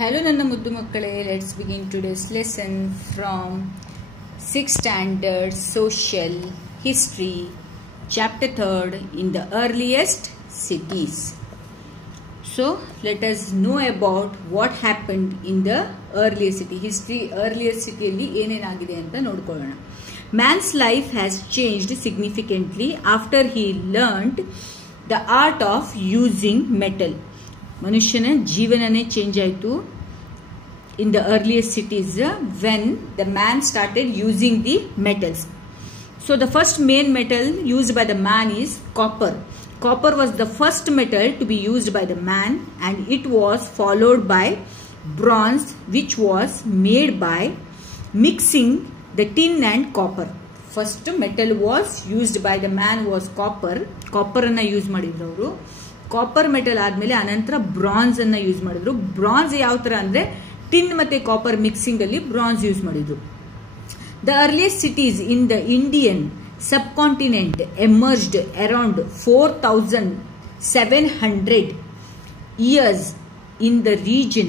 Hello ನನ್ನ ಮುದ್ದು ಮಕ್ಕಳೇ, let's begin today's lesson from 6th standard social history chapter 3rd in the earliest cities. So let us know about what happened in the earliest city. History earliest city alli ಏನೇನಾಗಿದೆ ಅಂತ ನೋಡ್ಕೊಳ್ಳೋಣ. Man's life has changed significantly after he learned the art of using metal. ಮನುಷ್ಯನ ಜೀವನನೇ change ಆಯಿತು in the earliest cities when the man started using the metals. So the first main metal used by the man is copper. Copper was the first metal to be used by the man, and it was followed by bronze, which was made by mixing the tin and copper. First metal was used by the man was copper. Copper ಅನ್ನ use ಮಾಡಿದ್ರು ಅವರು. Copper metal ಆದ್ಮೇಲೆ ಅನಂತರ bronze ಅನ್ನ use ಮಾಡಿದ್ರು. Bronze ಯಾವ ತರ ಅಂದ್ರೆ ಟಿನ್ ಮತ್ತೆ ಕಾಪರ್ ಮಿಕ್ಸಿಂಗ್ ಅಲ್ಲಿ ಬ್ರಾನ್ಸ್ ಯೂಸ್ ಮಾಡಿದ್ರು. The earliest cities in the Indian subcontinent emerged around 4,700 years in the region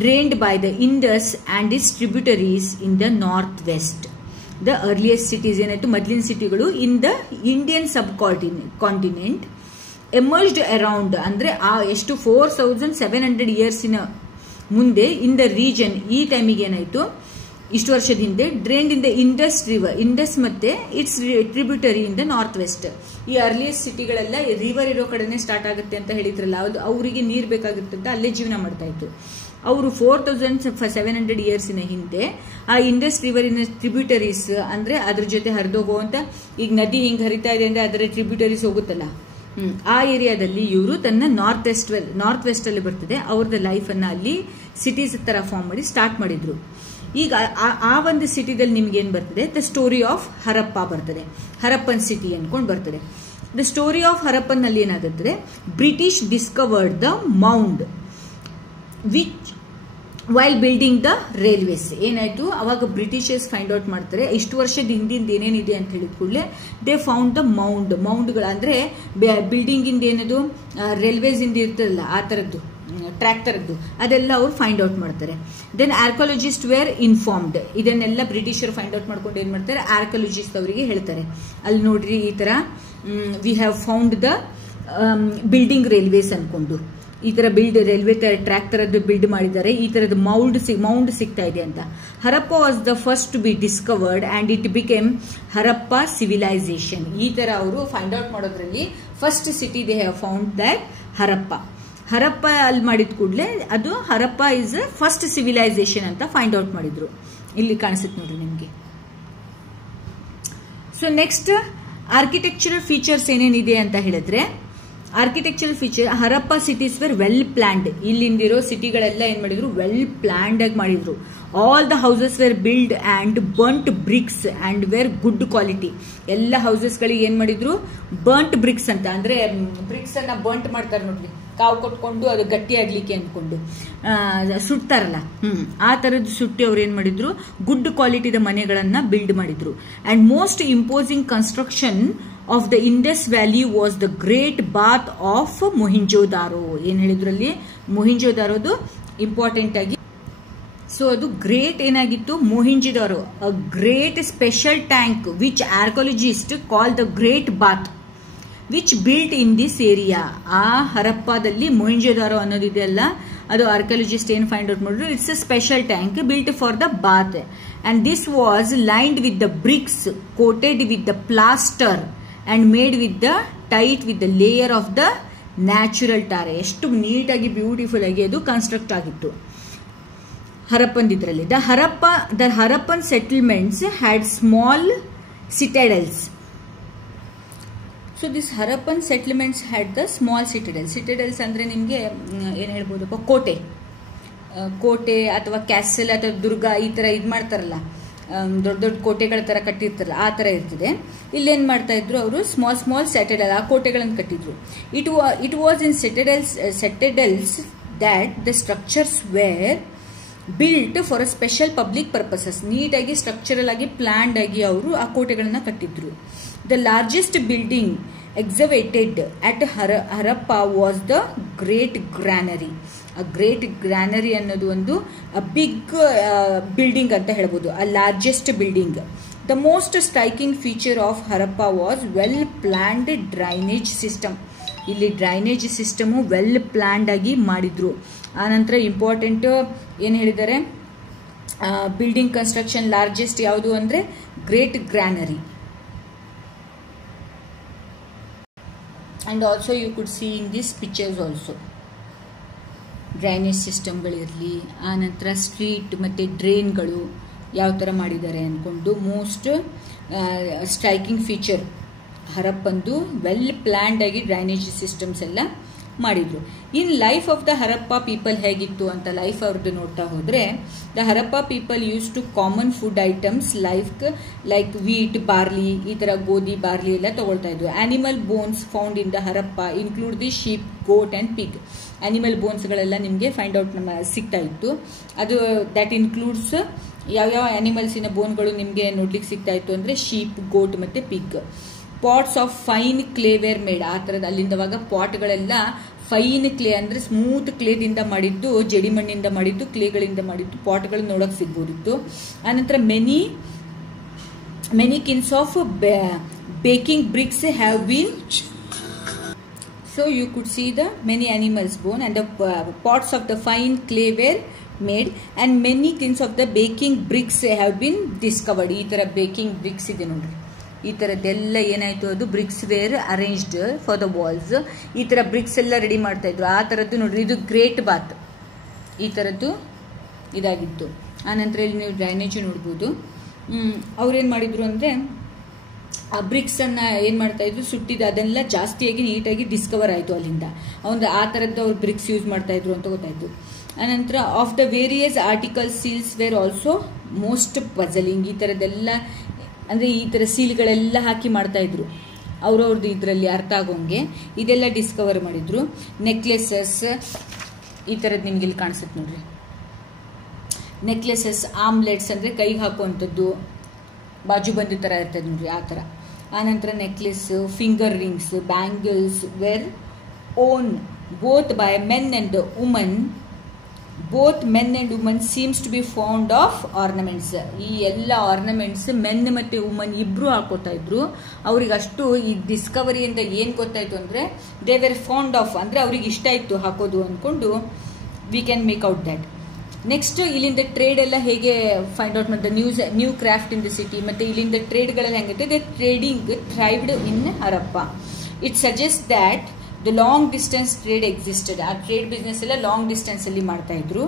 drained by the Indus and its tributaries in the northwest. The earliest cities ಏನಾಯ್ತು, ಮೊದಲಿನ ಸಿಟಿಗಳು in the Indian subcontinent emerged around ಅಂದ್ರೆ ಎಷ್ಟು 4,700 ಇಯರ್ಸಿನ ಮುಂದೆ in the region. ಈ ಟೈಮಿಗೆ ಏನಾಯ್ತು, ಇಷ್ಟು ವರ್ಷದ ಹಿಂದೆ drained in the Indus river, Indus ಮತ್ತೆ its tributary in the north west. ಈ ಅರ್ಲಿಯಸ್ಟ್ ಸಿಟಿಗಳೆಲ್ಲ ರಿವರ್ ಇರೋ ಕಡೆನೆ ಸ್ಟಾರ್ಟ್ ಆಗುತ್ತೆ ಅಂತ ಹೇಳಿದ್ರಲ್ಲ, ಅದು ಅವರಿಗೆ ನೀರು ಬೇಕಾಗಿರುತ್ತೆ ಅಂತ ಅಲ್ಲೇ ಜೀವನ ಮಾಡ್ತಾ ಇತ್ತು. ಅವರು 4,700 ಇಯರ್ಸಿನ ಹಿಂದೆ ಆ ಇಂಡಸ್ ರಿವರಿನ ಟ್ರಿಬ್ಯೂಟರೀಸ್ ಅಂದ್ರೆ ಅದ್ರ ಜೊತೆ ಹರಿದೋಗುವಂತ, ಈಗ ನದಿ ಹಿಂಗ್ ಹರಿತಾ ಇದೆ ಅಂದ್ರೆ ಅದರ ಟ್ರಿಬ್ಯೂಟರೀಸ್ ಹೋಗುತ್ತಲ್ಲ, ಆ ಏರಿಯಾದಲ್ಲಿ ಇವರು ತನ್ನ ನಾರ್ತ್ ವೆಸ್ಟ್ ಅಲ್ಲಿ ಬರ್ತದೆ ಅವ್ರದ್ದು ಲೈಫ್ ಅನ್ನ ಅಲ್ಲಿ ಸಿಟೀಸ್ ತರ ಫಾರ್ಮ್ ಮಾಡಿ ಸ್ಟಾರ್ಟ್ ಮಾಡಿದ್ರು. ಈಗ ಆ ಒಂದು ಸಿಟಿದಲ್ಲಿ ನಿಮ್ಗೆ ಏನ್ ಬರ್ತದೆ, ದ ಸ್ಟೋರಿ ಆಫ್ ಹರಪ್ಪ ಬರ್ತದೆ, ಹರಪ್ಪನ್ ಸಿಟಿ ಅನ್ಕೊಂಡು ಬರ್ತದೆ. ದ ಸ್ಟೋರಿ ಆಫ್ ಹರಪ್ಪನ್ ನಲ್ಲಿ ಏನಾಗುತ್ತದೆ, British discovered the ಮೌಂಡ್ which while building the railways. ಏನಾಯ್ತು, ಅವಾಗ ಬ್ರಿಟಿಷರ್ಸ್ ಫೈಂಡ್ ಔಟ್ ಮಾಡ್ತಾರೆ ಇಷ್ಟು ವರ್ಷದ ಹಿಂದಿಂದ ಏನೇನಿದೆ ಅಂತ ಹೇಳಿದ ಕೂಡಲೇ ದೇ ಫೌಂಡ್ ದ ಮೌಂಡ್ಗಳು ಅಂದ್ರೆ ಬಿಲ್ಡಿಂಗ್ ಇಂದ ಏನದು ರೈಲ್ವೇಸ್ ಇಂದ ಇರ್ತದಲ್ಲ ಆ ತರದ್ದು ಟ್ರ್ಯಾಕ್ ತರದ್ದು, ಅದೆಲ್ಲ ಅವ್ರು ಫೈಂಡ್ ಔಟ್ ಮಾಡ್ತಾರೆ. Then archaeologist were informed. ಇದನ್ನೆಲ್ಲ ಬ್ರಿಟಿಷರು ಫೈಂಡ್ ಔಟ್ ಮಾಡ್ಕೊಂಡು ಏನ್ ಮಾಡ್ತಾರೆ, ಆರ್ಕಿಯಾಲಜಿಸ್ಟ್ ಅವರಿಗೆ ಹೇಳ್ತಾರೆ, ಅಲ್ಲಿ ನೋಡ್ರಿ ಈ ತರ we have found the building railways ಅನ್ಕೊಂಡು ಈ ತರ ರೈಲ್ವೆ ಟ್ರ್ಯಾಕ್ ತರದ್ದು ಬಿಲ್ಡ್ ಮಾಡಿದ್ದಾರೆ, ಈ ತರದ ಮೌಂಡ್ ಸಿಗ್ತಾ ಇದೆ ಅಂತ. Harappa was the first to be discovered and it became Harappa civilisation. ಈ ತರ ಅವರು ಫೈಂಡ್ ಔಟ್ ಮಾಡೋದ್ರಲ್ಲಿ first city they have found that Harappa. Harappa ಅಲ್ಲಿ ಮಾಡಿದ ಕೂಡಲೇ ಅದು ಹರಪ್ಪ ಇಸ್ ಫಸ್ಟ್ ಸಿವಿಲೈಸೇಷನ್ ಅಂತ ಫೈಂಡ್ ಔಟ್ ಮಾಡಿದ್ರು. ಇಲ್ಲಿ ಕಾಣಿಸುತ್ತೆ ನೋಡ್ರಿ ನಿಮ್ಗೆ. ಸೊ ನೆಕ್ಸ್ಟ್ ಆರ್ಕಿಟೆಕ್ಚರಲ್ ಫೀಚರ್ಸ್ ಏನೇನಿದೆ ಅಂತ ಹೇಳಿದ್ರೆ, architectural feature Harappa cities were well planned. ಇಲ್ಲಿಂದಿರೋ ಸಿಟಿಗಳೆಲ್ಲ ಏನ್ ಮಾಡಿದ್ರು, ವೆಲ್ ಪ್ಲಾನ್ಡ್ ಆಗಿ ಮಾಡಿದ್ರು. All the houses were build and burnt bricks and were good quality. ಎಲ್ಲ ಹೌಸಸ್ ಗಳಿಗೆ ಏನ್ ಮಾಡಿದ್ರು, ಬರ್ಂಟ್ ಬ್ರಿಕ್ಸ್ ಅಂತ ಅಂದ್ರೆ ಬ್ರಿಕ್ಸ್ ಅನ್ನ ಬರ್ಂಟ್ ಮಾಡ್ತಾರೆ ನೋಡ್ರಿ, ಕಾವು ಕೊಟ್ಕೊಂಡು ಅದು ಗಟ್ಟಿ ಆಗ್ಲಿಕ್ಕೆ ಅನ್ಕೊಂಡು ಸುಡ್ತಾರಲ್ಲ, ಆ ತರದ್ದು ಸುಟ್ಟಿ ಅವ್ರು ಏನ್ ಮಾಡಿದ್ರು, ಗುಡ್ ಕ್ವಾಲಿಟಿದ ಮನೆಗಳನ್ನ ಬಿಲ್ಡ್ ಮಾಡಿದ್ರು. And most imposing construction of the Indus valley was the great bath of Mohenjodaro. ಏನ್ ಹೇಳಿದ್ರು ಅಲ್ಲಿ, ಮೊಹಿಂಜೋದಾರೋದು ಇಂಪಾರ್ಟೆಂಟ್ ಆಗಿ. ಸೊ ಅದು ಗ್ರೇಟ್ ಏನಾಗಿತ್ತು, Mohenjodaro, a great special tank which archaeologist call the great bath which built in this area. ಆ ಹರಪ್ಪದಲ್ಲಿ ಮೊಹಿಂಜೋದಾರೋ ಅನ್ನೋದಿದೆಯಲ್ಲ, ಅದು ಆರ್ಕಿಯಾಲಜಿಸ್ಟ್ ಏನ್ ಫೈಂಡ್ ಔಟ್ ಮಾಡಿದ್ರು, it's a special tank built for the bath and this was lined with the bricks coated with the plaster and made with the tight with the layer of the natural tar. ಎಷ್ಟು ನೀಟಾಗಿ beautiful ಆಗಿ ಅದು construct ಆಗಿತ್ತು ಹರಪ್ಪನ್ ಇದರಲ್ಲಿ. The Harappan settlements had small citadels. So this Harappan settlements had the small citadels. Citadels ಅಂದ್ರೆ ನಿಮ್ಗೆ ಏನ್ ಹೇಳ್ಬೋದಪ್ಪ, ಕೋಟೆ ಅಥವಾ ಕ್ಯಾಸಲ್ ಅಥವಾ ದುರ್ಗ ಈ ತರ ಇದ್ ಮಾಡ್ತಾರಲ್ಲ, ದೊಡ್ಡ ದೊಡ್ಡ ಕೋಟೆಗಳ ತರ ಕಟ್ಟಿರ್ತಾರಲ್ಲ, ಆ ತರ ಇರ್ತದೆ. ಇಲ್ಲೇನ್ ಮಾಡ್ತಾ ಇದ್ರು ಅವರು, ಸ್ಮಾಲ್ ಸೆಟೆಡಲ್, ಆ ಕೋಟೆಗಳನ್ನು ಕಟ್ಟಿದ್ರು. It was in citadels that the structures were built for a special public purposes. ನೀಟಾಗಿ ಸ್ಟ್ರಕ್ಚರಲ್ ಆಗಿ ಪ್ಲಾನ್ಡ್ ಆಗಿ ಅವರು ಆ ಕೋಟೆಗಳನ್ನ ಕಟ್ಟಿದ್ರು. The largest building excavated at Harappa was the great granary. Great granary ಅನ್ನೋದು ಒಂದು ಬಿಗ್ ಬಿಲ್ಡಿಂಗ್ ಅಂತ ಹೇಳ್ಬೋದು, largest building. The most striking feature of Harappa was well planned drainage system. ಇಲ್ಲಿ ಡ್ರೈನೇಜ್ ಸಿಸ್ಟಮು ವೆಲ್ ಪ್ಲಾನ್ಡ್ ಆಗಿ ಮಾಡಿದ್ರು. ಆನಂತರ ಇಂಪಾರ್ಟೆಂಟ್ ಏನು ಹೇಳಿದ್ದಾರೆ, ಬಿಲ್ಡಿಂಗ್ ಕನ್ಸ್ಟ್ರಕ್ಷನ್ ಲಾರ್ಜೆಸ್ಟ್ ಯಾವುದು ಅಂದರೆ great granary. And also you could see in this pictures also drainage ಸಿಸ್ಟಮ್ಗಳಿರಲಿ, ಆನಂತರ ಸ್ಟ್ರೀಟ್ ಮತ್ತು ಡ್ರೈನ್ಗಳು ಯಾವ ಥರ ಮಾಡಿದ್ದಾರೆ ಅಂದ್ಕೊಂಡು. ಮೋಸ್ಟ್ ಸ್ಟ್ರೈಕಿಂಗ್ ಫೀಚರ್ ಹರಪ್ಪಂದು ವೆಲ್ ಪ್ಲ್ಯಾನ್ಡ್ ಆಗಿ ಡ್ರೈನೇಜ್ ಸಿಸ್ಟಮ್ಸ್ ಎಲ್ಲ ಮಾಡಿದ್ರು. In life of the Harappa people ಹೇಗಿತ್ತು ಅಂತ ಲೈಫ್ ಅವ್ರದ್ದು ನೋಡ್ತಾ ಹೋದರೆ, the Harappa people use to common food items like wheat, barley, ಈ ಥರ ಗೋಧಿ, ಬಾರ್ಲಿ ಎಲ್ಲ ತಗೊಳ್ತಾ ಇದ್ರು. Animal bones found in the Harappa include the sheep, goat and pig. Animal ಬೋನ್ಸ್ಗಳೆಲ್ಲ ನಿಮಗೆ ಫೈಂಡ್ ಔಟ್ ಸಿಗ್ತಾ ಇತ್ತು. ಅದು ದ್ಯಾಟ್ ಇನ್ಕ್ಲೂಡ್ಸ್ ಯಾವ್ಯಾವ ಆನಿಮಲ್ಸಿನ ಬೋನ್ಗಳು ನಿಮಗೆ ನೋಡ್ಲಿಕ್ಕೆ ಸಿಗ್ತಾ ಇತ್ತು ಅಂದರೆ ಶೀಪ್, ಗೋಟ್ ಮತ್ತು pig. Pots of fine clay were made. ಆ ಥರದ ಅಲ್ಲಿಂದವಾಗ ಪಾಟ್ಗಳೆಲ್ಲ ಫೈನ್ ಕ್ಲೇ ಅಂದರೆ ಸ್ಮೂತ್ ಕ್ಲೇದಿಂದ ಮಾಡಿದ್ದು, ಜಡಿಮಣ್ಣಿಂದ ಮಾಡಿದ್ದು, ಕ್ಲೇಗಳಿಂದ ಮಾಡಿದ್ದು ಪಾಟ್ಗಳು ನೋಡೋಕೆ ಸಿಗ್ಬೋದಿತ್ತು. ಆನಂತರ many kilns of baking bricks have been. So you could see the many animals bone and the pots of the fine clay were made and many kinds of the baking bricks have been discovered. ಈ ಥರ baking BRICS ಇದೆ ನೋಡ್ರಿ, ಈ ಥರದ್ದೆಲ್ಲ ಏನಾಯಿತು, ಅದು bricks were arranged for the walls. ಈ ಥರ ಬ್ರಿಕ್ಸ್ ಎಲ್ಲ ರೆಡಿ ಮಾಡ್ತಾ ಇದ್ರು. ಆ ಥರದ್ದು ನೋಡ್ರಿ, ಇದು ಗ್ರೇಟ್ ಬಾತ್, ಈ ಥರದ್ದು ಇದಾಗಿತ್ತು. ಆನಂತರ ಇಲ್ಲಿ ನೀವು ಡ್ರೈನೇಜ್ ನೋಡ್ಬೋದು. ಅವ್ರೇನು ಮಾಡಿದ್ರು ಅಂದರೆ ಆ ಬ್ರಿಕ್ಸನ್ನು ಏನು ಮಾಡ್ತಾಯಿದ್ರು, ಸುಟ್ಟಿದ್ದು ಅದೆಲ್ಲ ಜಾಸ್ತಿಯಾಗಿ ನೀಟಾಗಿ ಡಿಸ್ಕವರ್ ಆಯಿತು ಅಲ್ಲಿಂದ. ಒಂದು ಆ ಥರದ್ದು ಅವ್ರು ಬ್ರಿಕ್ಸ್ ಯೂಸ್ ಮಾಡ್ತಾಯಿದ್ರು ಅಂತ ಗೊತ್ತಾಯಿತು. ಆನಂತರ of the various article seals were also most puzzling. ಈ ಥರದ್ದೆಲ್ಲ ಅಂದರೆ ಈ ಥರ ಸೀಲ್ಗಳೆಲ್ಲ ಹಾಕಿ ಮಾಡ್ತಾಯಿದ್ರು ಅವ್ರವ್ರದ್ದು ಇದರಲ್ಲಿ ಅರ್ಥ ಆಗೋಂಗೆ. ಇದೆಲ್ಲ ಡಿಸ್ಕವರ್ ಮಾಡಿದ್ರು. ನೆಕ್ಲೆಸಸ್ ಈ ಥರದ್ದು ನಿಮ್ಗೆ ಇಲ್ಲಿ ಕಾಣಿಸುತ್ತೆ ನೋಡ್ರಿ, ನೆಕ್ಲೆಸಸ್, ಆಮ್ಲೆಟ್ಸ್ ಅಂದರೆ ಕೈಗೆ ಹಾಕುವಂಥದ್ದು, ಬಾಜು ಬಂದು ಥರ ಇರ್ತದೆ ನೋಡ್ರಿ ಆ ಥರ. ಆನಂತರ necklace, finger rings, bangles were worn both by men and woman. Both men and woman seems to be found of ornaments. ಈ ಎಲ್ಲ ಆರ್ನಮೆಂಟ್ಸ್ ಮೆನ್ ಮತ್ತು ವುಮನ್ ಇಬ್ಬರು ಹಾಕೋತಾ ಇದ್ರು. ಅವ್ರಿಗೆ ಅಷ್ಟು ಈ ಡಿಸ್ಕವರಿಯಿಂದ ಏನು ಗೊತ್ತಾಯಿತು ಅಂದರೆ ದೇ ವೇರ್ ಫೌಂಡ್ ಆಫ್, ಅಂದರೆ ಅವ್ರಿಗೆ ಇಷ್ಟ ಇತ್ತು ಹಾಕೋದು ಅಂದ್ಕೊಂಡು we can make out that. Next ಇಲ್ಲಿಂದ ಟ್ರೇಡ್ ಎಲ್ಲ ಹೇಗೆ ಫೈಂಡ್ ಔಟ್ ಮಾಡಿದೆ, new craft in the city, ಮತ್ತು ಇಲ್ಲಿಂದ ಟ್ರೇಡ್ಗಳೆಲ್ಲ ಹೆಂಗಿರುತ್ತೆ, the trading thrived in Harappa. It suggest that the long distance trade existed. ಆ ಟ್ರೇಡ್ ಬಿಸ್ನೆಸ್ ಎಲ್ಲ ಲಾಂಗ್ ಡಿಸ್ಟೆನ್ಸಲ್ಲಿ ಮಾಡ್ತಾ ಇದ್ರು.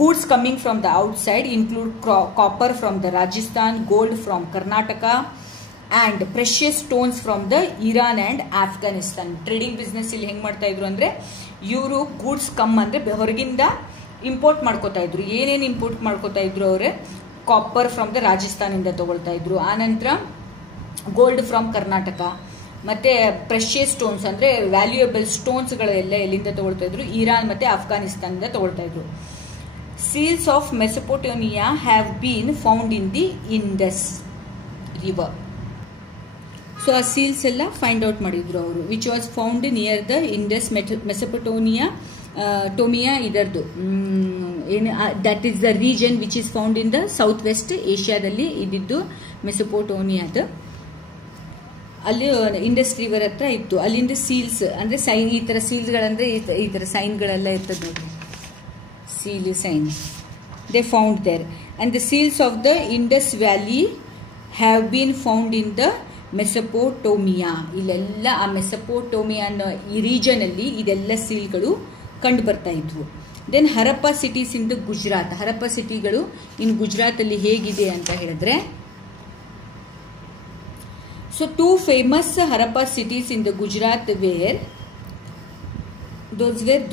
Goods coming from the outside include copper from the Rajasthan, gold from Karnataka and precious stones from the Iran and Afghanistan. Trading business ಇಲ್ಲಿ ಹೆಂಗೆ ಮಾಡ್ತಾ ಇದ್ರು ಅಂದರೆ, ಇವರು ಗೂಡ್ಸ್ ಕಮ್ ಅಂದರೆ ಹೊರಗಿಂದ ಇಂಪೋರ್ಟ್ ಮಾಡ್ಕೋತಾ ಇದ್ರು. ಏನೇನು ಇಂಪೋರ್ಟ್ ಮಾಡ್ಕೋತಾ ಇದ್ರು ಅವರೇ, ಕಾಪರ್ ಫ್ರಮ್ ದ ರಾಜಸ್ಥಾನಿಂದ ತಗೊಳ್ತಾ ಇದ್ರು. ಆನಂತರ ಗೋಲ್ಡ್ ಫ್ರಮ್ ಕರ್ನಾಟಕ, ಮತ್ತು ಪ್ರೆಷಿಯಸ್ ಸ್ಟೋನ್ಸ್ ಅಂದರೆ ವ್ಯಾಲ್ಯೂಯಬಲ್ ಸ್ಟೋನ್ಸ್ಗಳೆಲ್ಲ ಎಲ್ಲಿಂದ ತಗೊಳ್ತಾ ಇದ್ರು, ಇರಾನ್ ಮತ್ತು ಆಫ್ಘಾನಿಸ್ತಾನದಿಂದ ತಗೊಳ್ತಾ ಇದ್ರು. Seals of Mesopotamia have been found in the Indus river. So ಆ ಸೀಲ್ಸ್ ಎಲ್ಲ ಫೈಂಡ್ ಔಟ್ ಮಾಡಿದ್ರು ಅವರು, which was found near the Indus ಟೋಮಿಯಾ ಇದರದು ಏನು, that is the region which is found in the south west ಏಷ್ಯಾದಲ್ಲಿ ಇದ್ದಿದ್ದು ಮೆಸೊಪೊಟೋಮಿಯಾದ. ಅಲ್ಲಿ ಇಂಡಸ್ ರಿವರ್ ಹತ್ರ ಇತ್ತು. ಅಲ್ಲಿಂದ ಸೀಲ್ಸ್ ಅಂದರೆ ಸೈನ್, ಈ ಥರ ಸೀಲ್ಸ್ಗಳಂದರೆ ಈ ಥರ ಸೈನ್ಗಳೆಲ್ಲ ಇರ್ತದೆ ನೋಡಿ, seal sign they found there. And the seals of the Indus valley have been found in the Mesopotamia. ಇಲ್ಲೆಲ್ಲ ಆ ಮೆಸೊಪೊಟೋಮಿಯಾ ಅನ್ನೋ ಈ ರೀಜನಲ್ಲಿ ಇದೆಲ್ಲ ಸೀಲ್ಗಳು ಕಂಡು ಬರ್ತಾ ಇದ್ವು. Then Harappa cities in the Gujarat. Harappa ಸಿಟಿಗಳು ಇನ್ ಗುಜರಾತಲ್ಲಿ ಹೇಗಿದೆ ಅಂತ ಹೇಳಿದ್ರೆ, so two famous Harappa cities in the Gujarat were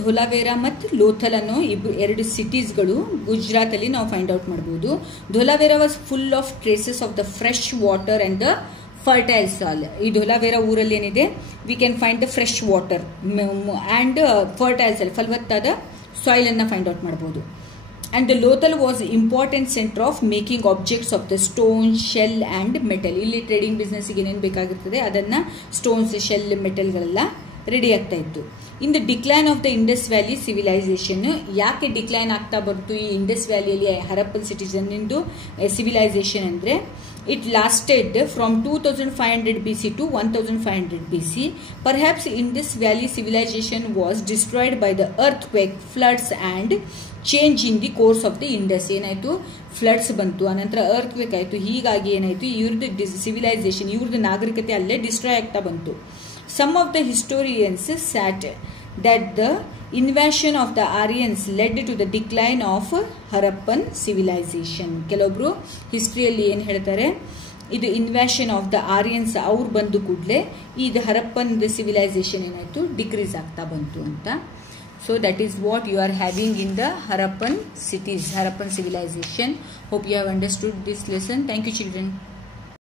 Dholavira ಮತ್ತು ಲೋಥಲ್ ಅನ್ನೋ ಎರಡು ಸಿಟೀಸ್ಗಳು ಗುಜರಾತಲ್ಲಿ ನಾವು ಫೈಂಡ್ ಔಟ್ ಮಾಡ್ಬೋದು. Dholavira was full of traces of the fresh water and the fertile soil. ಈ ಧೋಲಾವೇರಾ ಊರಲ್ಲಿ ಏನಿದೆ, we can find the fresh water and fertile soil, ಫಲವತ್ತಾದ ಸಾಯಿಲ್ ಅನ್ನು ಫೈಂಡ್ ಔಟ್ ಮಾಡ್ಬೋದು. And the Lothal was important centre of making objects of the stone, shell and metal. ಇಲ್ಲಿ trading ಬಿಸ್ನೆಸ್ಗೆ ಏನೇನು ಬೇಕಾಗಿರ್ತದೆ ಅದನ್ನು ಸ್ಟೋನ್ಸ್, ಶೆಲ್, ಮೆಟಲ್ಗಳೆಲ್ಲ ರೆಡಿ ಆಗ್ತಾ ಇತ್ತು. In the decline of the Indus valley civilisation, ಯಾಕೆ ಡಿಕ್ಲೈನ್ ಆಗ್ತಾ ಬಂತು ಈ ಇಂಡಸ್ ವ್ಯಾಲಿಯಲ್ಲಿ ಹರಪ್ಪನ್ ಸಿಟಿಸನ್ ಇಂದು ಸಿವಿಲೈಸೇಷನ್ ಅಂದ್ರೆ, it lasted from 2500 BC to 1500 BC. Perhaps Indus Valley civilization was destroyed by the earthquake, floods and change in the course of the Indus. ಏನಾಯ್ತು, floods ಬಂತು, ಅನಂತರ earthquake ಆಯಿತು. ಹೀಗಾಗಿ ಏನಾಯಿತು, ಇವ್ರದ್ದು ಸಿವಿಲೈಸೇಷನ್, ಇವ್ರದ್ದು ನಾಗರಿಕತೆ ಅಲ್ಲೇ ಡಿಸ್ಟ್ರಾಯ್ ಆಗ್ತಾ ಬಂತು. Some of the historians said that the invasion of the Aryans led to the decline of Harappan civilization. ಕೆಲವೊಬ್ರು ಹಿಸ್ಟ್ರಿಯಲ್ಲಿ ಏನು ಹೇಳ್ತಾರೆ, ಇದು ಇನ್ವ್ಯಾಷನ್ ಆಫ್ ದ ಆರ್ಯನ್ಸ್ ಅವ್ರು ಬಂದು ಕೂಡಲೇ ಇದು ಹರಪ್ಪನ್ ಸಿವಿಲೈಸೇಷನ್ ಏನಾಯಿತು, ಡಿಕ್ರೀಸ್ ಆಗ್ತಾ ಬಂತು ಅಂತ. So that is what you are having in the Harappan cities, Harappan civilization. Hope you have understood this lesson. Thank you, children.